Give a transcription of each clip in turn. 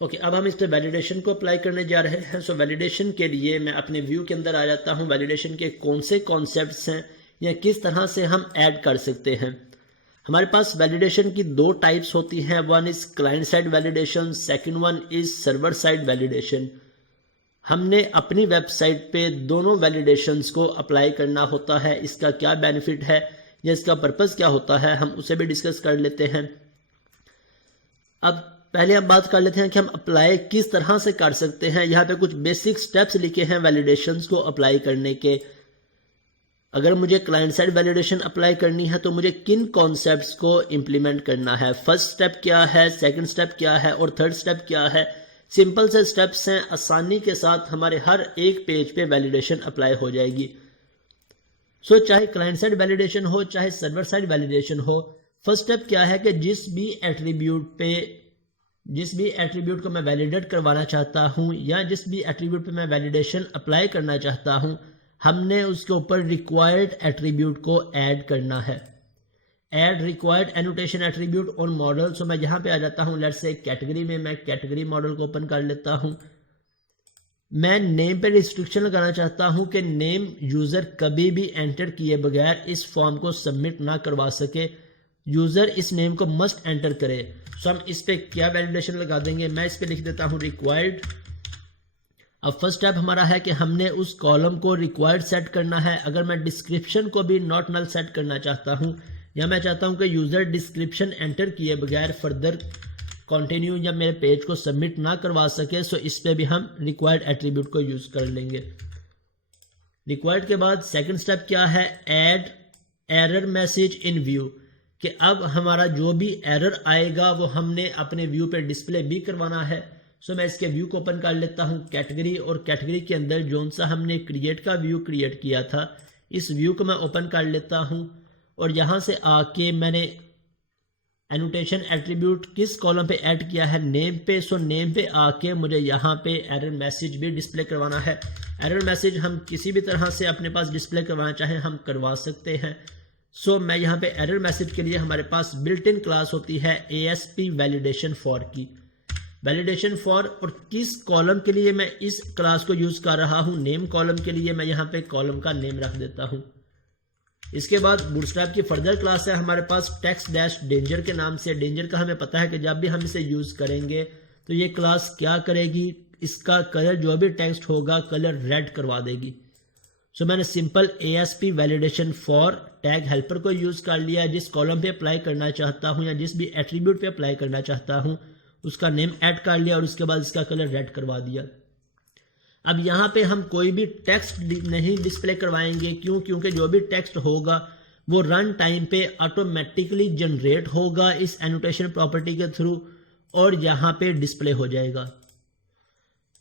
Okay, अब हम इस पे वैलिडेशन को अप्लाई करने जा रहे हैं। सो वैलिडेशन के लिए मैं अपने व्यू के अंदर आ जाता हूँ। वैलिडेशन के कौन से कॉन्सेप्ट्स हैं या किस तरह से हम ऐड कर सकते हैं। हमारे पास वैलिडेशन की दो टाइप्स होती हैं। One is client side validation, second one is server side validation. हमने अपनी वेबसाइट पे दोनों वैलिडेशंस को अप्लाई करना होता है। इसका क्या बेनिफिट है या इसका पर्पस क्या होता है, हम उसे भी डिस्कस कर लेते हैं। अब पहले हम बात कर लेते हैं कि हम अप्लाई किस तरह से कर सकते हैं। यहाँ पे कुछ बेसिक स्टेप्स लिखे हैं वैलिडेशंस को अप्लाई करने के। अगर मुझे क्लाइंट साइड वैलिडेशन अप्लाई करनी है तो मुझे किन कॉन्सेप्ट्स को इंप्लीमेंट करना है, फर्स्ट स्टेप क्या है, सेकंड स्टेप क्या है और थर्ड स्टेप क्या है। सिंपल से स्टेप्स हैं, आसानी के साथ हमारे हर एक पेज पे वैलिडेशन अप्लाई हो जाएगी। सो चाहे क्लाइंट साइड वैलिडेशन हो चाहे सर्वर साइड वैलिडेशन हो, फर्स्ट स्टेप क्या है कि जिस भी एट्रीब्यूट को मैं वैलिडेट करवाना चाहता हूं या जिस भी एट्रीब्यूट पे मैं वैलिडेशन अप्लाई करना चाहता हूं, हमने उसके ऊपर रिक्वायर्ड एट्रीब्यूट को ऐड करना है। Add required annotation attribute on model. So मैं यहाँ पे आ जाता हूँ, लेट्स से कैटेगरी में मैं कैटेगरी मॉडल को ओपन कर लेता हूँ। मैं नेम पे रिस्ट्रिक्शन लगाना चाहता हूँ कि नेम यूजर कभी भी एंटर किए बगैर इस फॉर्म को सबमिट ना करवा सके, यूजर इस नेम को मस्ट एंटर करे। सो हम इस पे क्या वैलिडेशन लगा देंगे, मैं इस पे लिख देता हूँ रिक्वायर्ड। अब फर्स्ट स्टेप हमारा है कि हमने उस कॉलम को रिक्वायर्ड सेट करना है। अगर मैं डिस्क्रिप्शन को भी नॉट नल सेट करना चाहता हूँ या मैं चाहता हूँ कि यूजर डिस्क्रिप्शन एंटर किए बगैर फर्दर कंटिन्यू या मेरे पेज को सबमिट ना करवा सके, सो इस पे भी हम रिक्वायर्ड एट्रीब्यूट को यूज कर लेंगे। रिक्वायर्ड के बाद सेकंड स्टेप क्या है, ऐड एरर मैसेज इन व्यू, कि अब हमारा जो भी एरर आएगा वो हमने अपने व्यू पे डिस्प्ले भी करवाना है। सो मैं इसके व्यू को ओपन कर लेता हूँ कैटेगरी, और कैटेगरी के अंदर जोन सा हमने क्रिएट का व्यू क्रिएट किया था, इस व्यू को मैं ओपन कर लेता हूँ। और यहाँ से आके मैंने एनोटेशन एट्रीब्यूट किस कॉलम पे ऐड किया है, नेम पे। सो नेम पे आके मुझे यहाँ पे एरर मैसेज भी डिस्प्ले करवाना है। एरर मैसेज हम किसी भी तरह से अपने पास डिस्प्ले करवाना चाहें हम करवा सकते हैं। सो मैं यहाँ पे एरर मैसेज के लिए हमारे पास बिल्ट इन क्लास होती है ASP वैलिडेशन फॉर की। वैलिडेशन फॉर और किस कॉलम के लिए मैं इस क्लास को यूज कर रहा हूँ, नेम कॉलम के लिए मैं यहाँ पे कॉलम का नेम रख देता हूँ। इसके बाद बूटस्ट्रैप की फर्दर क्लास है हमारे पास टेक्स्ट डैश डेंजर के नाम से। डेंजर का हमें पता है कि जब भी हम इसे यूज करेंगे तो ये क्लास क्या करेगी, इसका कलर जो भी टेक्स्ट होगा कलर रेड करवा देगी। सो मैंने simple ASP validation for tag helper को यूज कर लिया। जिस कॉलम पे अप्लाई करना चाहता हूँ या जिस भी एट्रीब्यूट पे अप्लाई करना चाहता हूँ उसका नेम ऐड कर लिया और उसके बाद इसका कलर रेड करवा दिया। अब यहाँ पे हम कोई भी टेक्स्ट नहीं डिस्प्ले करवाएंगे, क्यों? क्योंकि जो भी टेक्स्ट होगा वो रन टाइम पे ऑटोमेटिकली जनरेट होगा इस एनोटेशन प्रॉपर्टी के थ्रू और यहाँ पे डिस्प्ले हो जाएगा।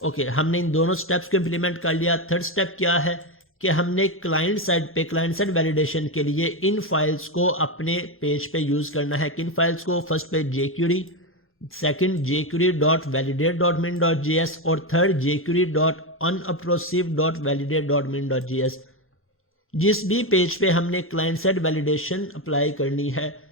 ओके, हमने इन दोनों स्टेप्स को इंप्लीमेंट कर लिया। थर्ड स्टेप क्या है कि हमने क्लाइंट साइड वैलिडेशन के लिए इन फाइल्स को अपने पेज पे यूज करना है। किन फाइल्स को? फर्स्ट पे jQuery, सेकंड jQuery.validate.min.js और थर्ड jQuery.unobtrusive.validate.min.js। जिस भी पेज पे हमने क्लाइंट साइड वैलिडेशन अप्लाई करनी है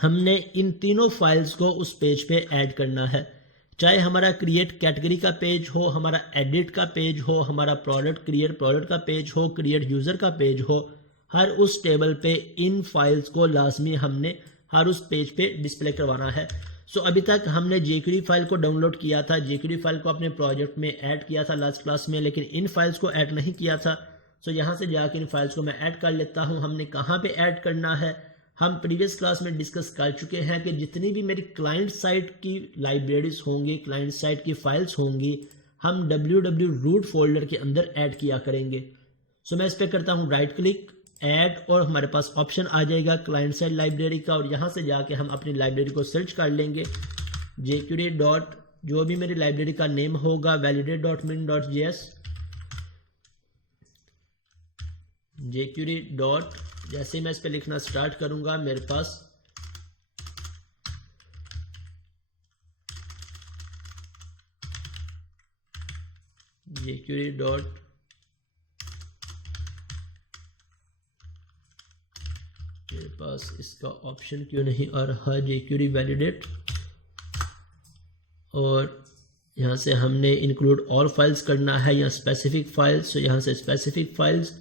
हमने इन तीनों फाइल्स को उस पेज पे ऐड करना है। चाहे हमारा क्रिएट कैटेगरी का पेज हो, हमारा एडिट का पेज हो, हमारा प्रोडक्ट क्रिएट प्रोडक्ट का पेज हो, क्रिएट यूजर का पेज हो, हर उस टेबल पे इन फाइल्स को लाजमी हमने हर उस पेज पे डिस्प्ले करवाना है। सो अभी तक हमने jQuery फाइल को डाउनलोड किया था, jQuery फाइल को अपने प्रोजेक्ट में ऐड किया था लास्ट क्लास में, लेकिन इन फाइल्स को ऐड नहीं किया था। सो यहाँ से जाके इन फाइल्स को मैं ऐड कर लेता हूँ। हमने कहाँ पे ऐड करना है, हम प्रीवियस क्लास में डिस्कस कर चुके हैं कि जितनी भी मेरी क्लाइंट साइट की लाइब्रेरीज होंगी, क्लाइंट साइट की फाइल्स होंगी, हम www रूट फोल्डर के अंदर ऐड किया करेंगे। सो मैं इस पर करता हूँ राइट क्लिक, ऐड, और हमारे पास ऑप्शन आ जाएगा क्लाइंट साइड लाइब्रेरी का, और यहाँ से जाके हम अपनी लाइब्रेरी को सर्च कर लेंगे। jQuery डॉट जो भी मेरी लाइब्रेरी का नेम होगा validate.min.js, jQuery डॉट, जैसे मैं इस पे लिखना स्टार्ट करूंगा मेरे पास jQuery डॉट मेरे पास इसका ऑप्शन क्यों नहीं आ रहा, jQuery वैलिडेट, और यहाँ से हमने इंक्लूड ऑल फाइल्स करना है या स्पेसिफिक फाइल्स, तो यहाँ से स्पेसिफिक फाइल्स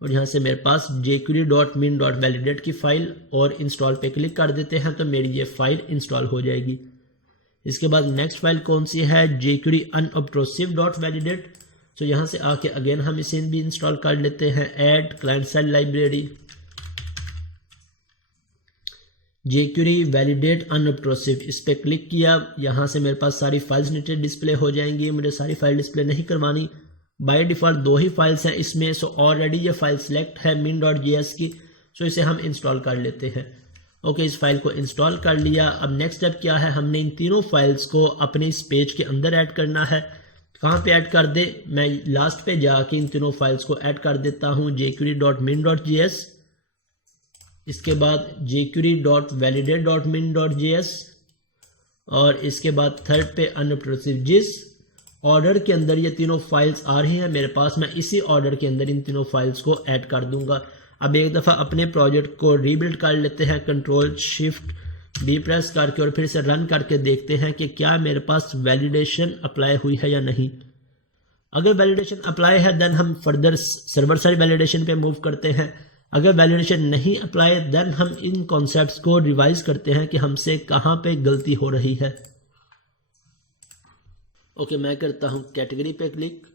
और यहाँ से मेरे पास jQuery.min.validate की फ़ाइल और इंस्टॉल पे क्लिक कर देते हैं तो मेरी ये फ़ाइल इंस्टॉल हो जाएगी। इसके बाद नेक्स्ट फाइल कौन सी है, jQuery unobtrusive.validate। तो यहाँ से आके अगेन हम इसे भी इंस्टॉल कर लेते हैं। Add client side library jQuery validate unobtrusive, इस पर क्लिक किया। यहाँ से मेरे पास सारी फाइल्स नीचे डिस्प्ले हो जाएंगी। मुझे सारी फाइल डिस्प्ले नहीं करवानी, बाय डिफ़ॉल्ट 2 ही फाइल्स हैं इसमें। सो ऑलरेडी ये फाइल सेलेक्ट है min.js की, सो इसे हम इंस्टॉल कर लेते हैं। ओके, इस फाइल को इंस्टॉल कर लिया। अब नेक्स्ट स्टेप क्या है, हमने इन तीनों फाइल्स को अपने इस पेज के अंदर ऐड करना है। कहाँ पे ऐड कर दे, मैं लास्ट पे जाके इन तीनों फाइल्स को ऐड कर देता हूँ। jQuery.min.js, इसके बाद jQuery.validate.min.js और इसके बाद थर्ड पे unobtrusive। जिस ऑर्डर के अंदर ये तीनों फाइल्स आ रही हैं मेरे पास, मैं इसी ऑर्डर के अंदर इन तीनों फाइल्स को ऐड कर दूंगा। अब एक दफ़ा अपने प्रोजेक्ट को रीबिल्ड कर लेते हैं, Ctrl+Shift+B प्रेस करके और फिर से रन करके देखते हैं कि क्या मेरे पास वैलिडेशन अप्लाई हुई है या नहीं। अगर वैलिडेशन अप्लाई है देन हम फर्दर सर्वर साइड वैलिडेशन पे मूव करते हैं। अगर वैलिडेशन नहीं अप्लाई देन हम इन कॉन्सेप्ट्स को रिवाइज करते हैं कि हमसे कहाँ पे गलती हो रही है। ओके, मैं करता हूँ कैटेगरी पे क्लिक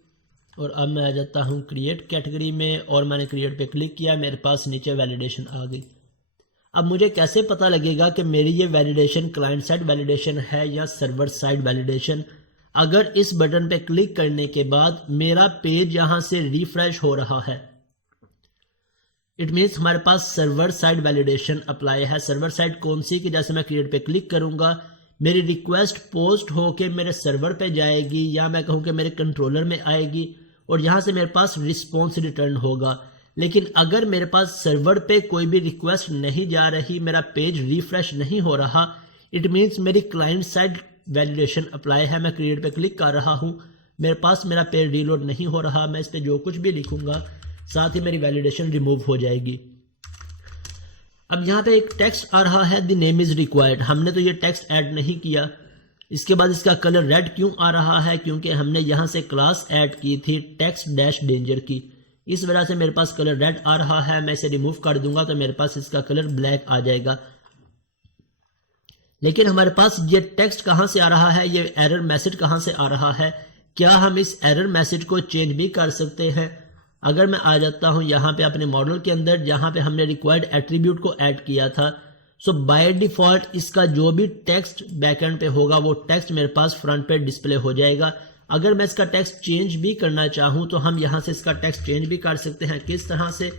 और अब मैं आ जाता हूँ क्रिएट कैटेगरी में और मैंने क्रिएट पे क्लिक किया, मेरे पास नीचे वैलिडेशन आ गई। अब मुझे कैसे पता लगेगा कि मेरी ये वैलिडेशन क्लाइंट साइड वैलिडेशन है या सर्वर साइड वैलिडेशन। अगर इस बटन पे क्लिक करने के बाद मेरा पेज यहाँ से रिफ्रेश हो रहा है, इट मीन्स हमारे पास सर्वर साइड वैलिडेशन अप्लाई है। सर्वर साइड कौन सी कि जैसे मैं क्रिएट पे क्लिक करूंगा मेरी रिक्वेस्ट पोस्ट होके मेरे सर्वर पे जाएगी या मैं कहूँ कि मेरे कंट्रोलर में आएगी और यहाँ से मेरे पास रिस्पॉन्स रिटर्न होगा। लेकिन अगर मेरे पास सर्वर पे कोई भी रिक्वेस्ट नहीं जा रही, मेरा पेज रिफ्रेश नहीं हो रहा, इट मीन्स मेरी क्लाइंट साइड वैलिडेशन अप्लाई है। मैं क्रिएट पे क्लिक कर रहा हूँ, मेरे पास मेरा पेज रीलोड नहीं हो रहा, मैं इस पर जो कुछ भी लिखूंगा साथ ही मेरी वैलिडेशन रिमूव हो जाएगी। अब यहाँ पे एक टेक्स्ट आ रहा है, द नेम इज रिक्वायर्ड। हमने तो ये टेक्स्ट ऐड नहीं किया। इसके बाद इसका कलर रेड क्यों आ रहा है, क्योंकि हमने यहाँ से क्लास ऐड की थी टेक्स्ट डैश डेंजर की, इस वजह से मेरे पास कलर रेड आ रहा है। मैं इसे रिमूव कर दूंगा तो मेरे पास इसका कलर ब्लैक आ जाएगा। लेकिन हमारे पास ये टेक्स्ट कहाँ से आ रहा है, ये एरर मैसेज कहाँ से आ रहा है, क्या हम इस एरर मैसेज को चेंज भी कर सकते हैं? अगर मैं आ जाता हूं यहाँ पे अपने मॉडल के अंदर जहाँ पे हमने रिक्वायर्ड एट्रीब्यूट को ऐड किया था, सो बाय डिफॉल्ट इसका जो भी टेक्स्ट बैकएंड पे होगा वो टेक्स्ट मेरे पास फ्रंट पे डिस्प्ले हो जाएगा। अगर मैं इसका टेक्स्ट चेंज भी करना चाहूँ तो हम यहाँ से इसका टेक्स्ट चेंज भी कर सकते हैं। किस तरह से,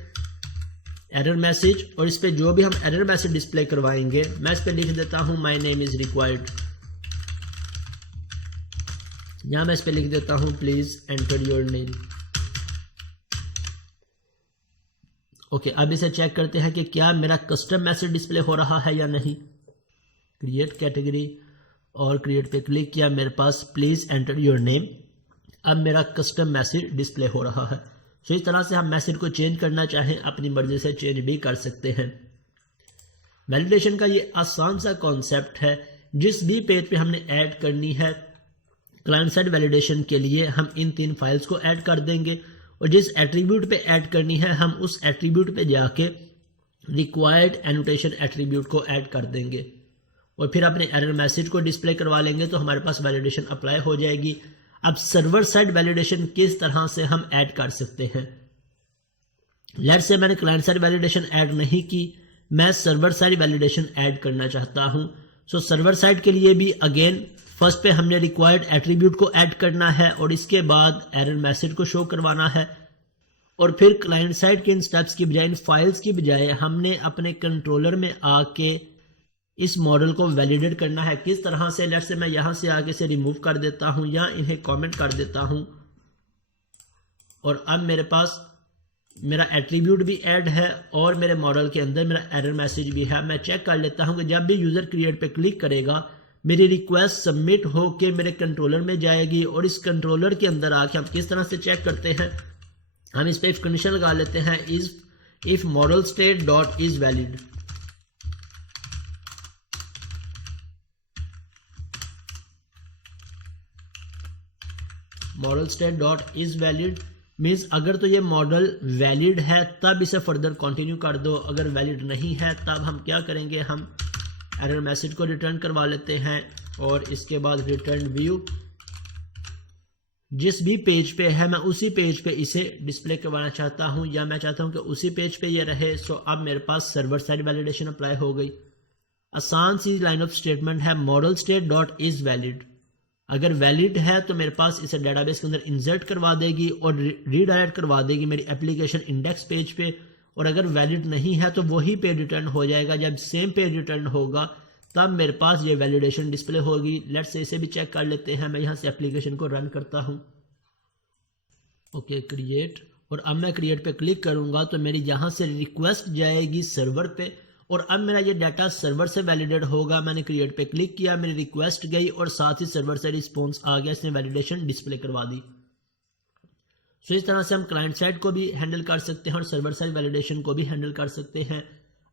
एरर मैसेज, और इस पे जो भी हम एरर मैसेज डिस्प्ले करवाएंगे, मैं इस पे लिख देता हूँ माई नेम इज रिक्वायर्ड, यहाँ मैं इस पे लिख देता हूँ please enter your name. Okay, अब इसे चेक करते हैं कि क्या मेरा कस्टम मैसेज डिस्प्ले हो रहा है या नहीं। क्रिएट कैटेगरी और क्रिएट पे क्लिक किया, मेरे पास प्लीज एंटर योर नेम, अब मेरा कस्टम मैसेज डिस्प्ले हो रहा है। सो इस तरह से हम मैसेज को चेंज करना चाहें अपनी मर्जी से चेंज भी कर सकते हैं। वैलिडेशन का ये आसान सा कॉन्सेप्ट है। जिस भी पेज पे हमने ऐड करनी है क्लाइंट साइड वैलिडेशन के लिए हम इन 3 फाइल्स को ऐड कर देंगे और जिस एट्रीब्यूट पे ऐड करनी है हम उस एट्रीब्यूट पे जाके रिक्वायर्ड एनोटेशन एट्रीब्यूट को ऐड कर देंगे और फिर अपने एरर मैसेज को डिस्प्ले करवा लेंगे तो हमारे पास वैलिडेशन अप्लाई हो जाएगी। अब सर्वर साइड वैलिडेशन किस तरह से हम ऐड कर सकते हैं। लेट्स से मैंने क्लाइंट साइड वैलिडेशन ऐड नहीं की, मैं सर्वर साइड वैलिडेशन ऐड करना चाहता हूं। सो सर्वर साइड के लिए भी अगेन फर्स्ट पे हमने रिक्वायर्ड एट्रीब्यूट को ऐड करना है और इसके बाद एरर मैसेज को शो करवाना है और फिर क्लाइंट साइड के इन स्टेप्स की बजाय, इन फाइल्स की बजाय हमने अपने कंट्रोलर में आके इस मॉडल को वैलिडेट करना है। किस तरह से, लेट्स से मैं यहां से आगे से रिमूव कर देता हूं या इन्हें कमेंट कर देता हूं और अब मेरे पास मेरा एट्रीब्यूट भी ऐड है और मेरे मॉडल के अंदर मेरा एरर मैसेज भी है। मैं चेक कर लेता हूं कि जब भी यूजर क्रिएट पे क्लिक करेगा मेरी रिक्वेस्ट सबमिट होके मेरे कंट्रोलर में जाएगी और इस कंट्रोलर के अंदर आके हम किस तरह से चेक करते हैं, हम इस पे इफ कंडीशन लगा लेते हैं, if model state dot is valid. Model state dot is valid means अगर तो ये मॉडल वैलिड है तब इसे फर्दर कंटिन्यू कर दो, अगर वैलिड नहीं है तब हम क्या करेंगे, हम एरर मैसेज को रिटर्न करवा लेते हैं और इसके बाद रिटर्न व्यू जिस भी पेज पे है मैं उसी पेज पे इसे डिस्प्ले करवाना चाहता हूं या मैं चाहता हूं कि उसी पेज पे ये रहे। सो अब मेरे पास सर्वर साइड वैलिडेशन अप्लाई हो गई। आसान सी लाइन ऑफ स्टेटमेंट है, model state dot is valid, अगर वैलिड है तो मेरे पास इसे डेटाबेस के अंदर इंसर्ट करवा देगी और रीडायरेक्ट करवा देगी मेरी एप्लीकेशन इंडेक्स पेज पे, और अगर वैलिड नहीं है तो वही पेज रिटर्न हो जाएगा। जब सेम पेज रिटर्न होगा तब मेरे पास ये वैलिडेशन डिस्प्ले होगी। लेट्स से इसे भी चेक कर लेते हैं। मैं यहाँ से एप्लीकेशन को रन करता हूँ, ओके क्रिएट, और अब मैं क्रिएट पे क्लिक करूँगा तो मेरी यहाँ से रिक्वेस्ट जाएगी सर्वर पे और अब मेरा ये डाटा सर्वर से वैलिडेट होगा। मैंने क्रिएट पे क्लिक किया, मेरी रिक्वेस्ट गई और साथ ही सर्वर से रिस्पॉन्स आ गया, इसने वैलिडेशन डिस्प्ले करवा दी। सो इस तरह से हम क्लाइंट साइड को भी हैंडल कर सकते हैं और सर्वर साइड वैलिडेशन को भी हैंडल कर सकते हैं।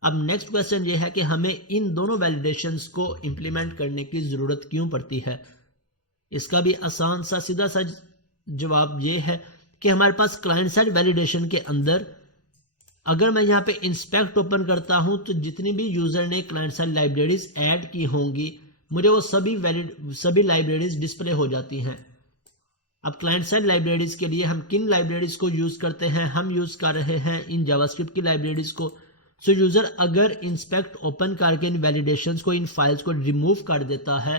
अब नेक्स्ट क्वेश्चन ये है कि हमें इन दोनों वैलिडेशंस को इंप्लीमेंट करने की ज़रूरत क्यों पड़ती है। इसका भी आसान सा सीधा सा जवाब ये है कि हमारे पास क्लाइंट साइड वैलिडेशन के अंदर अगर मैं यहाँ पे इंस्पेक्ट ओपन करता हूँ तो जितनी भी यूज़र ने क्लाइंट साइड लाइब्रेरीज ऐड की होंगी मुझे वो सभी लाइब्रेरीज डिस्प्ले हो जाती हैं। अब क्लाइंट साइड लाइब्रेरीज के लिए हम किन लाइब्रेरीज को यूज़ करते हैं, हम यूज़ कर रहे हैं इन जावास्क्रिप्ट की लाइब्रेरीज को। सो यूज़र अगर इंस्पेक्ट ओपन करके इन वैलिडेशंस को, इन फाइल्स को रिमूव कर देता है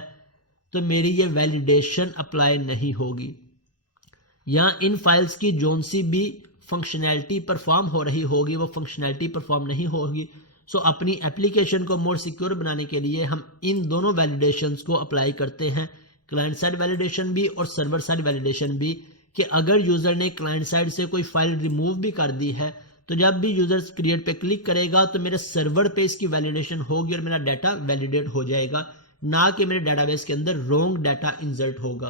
तो मेरी ये वैलिडेशन अप्लाई नहीं होगी, या इन फाइल्स की जोन सी भी फंक्शनैलिटी परफॉर्म हो रही होगी वो फंक्शनैलिटी परफॉर्म नहीं होगी। सो अपनी एप्लीकेशन को मोर सिक्योर बनाने के लिए हम इन दोनों वैलिडेशंस को अप्लाई करते हैं, क्लाइंट साइड वैलिडेशन भी और सर्वर साइड वैलिडेशन भी, कि अगर यूज़र ने क्लाइंट साइड से कोई फाइल रिमूव भी कर दी है तो जब भी यूज़र क्रिएट पे क्लिक करेगा तो मेरे सर्वर पे इसकी वैलिडेशन होगी और मेरा डाटा वैलिडेट हो जाएगा, ना कि मेरे डाटाबेस के अंदर रॉन्ग डाटा इंसर्ट होगा।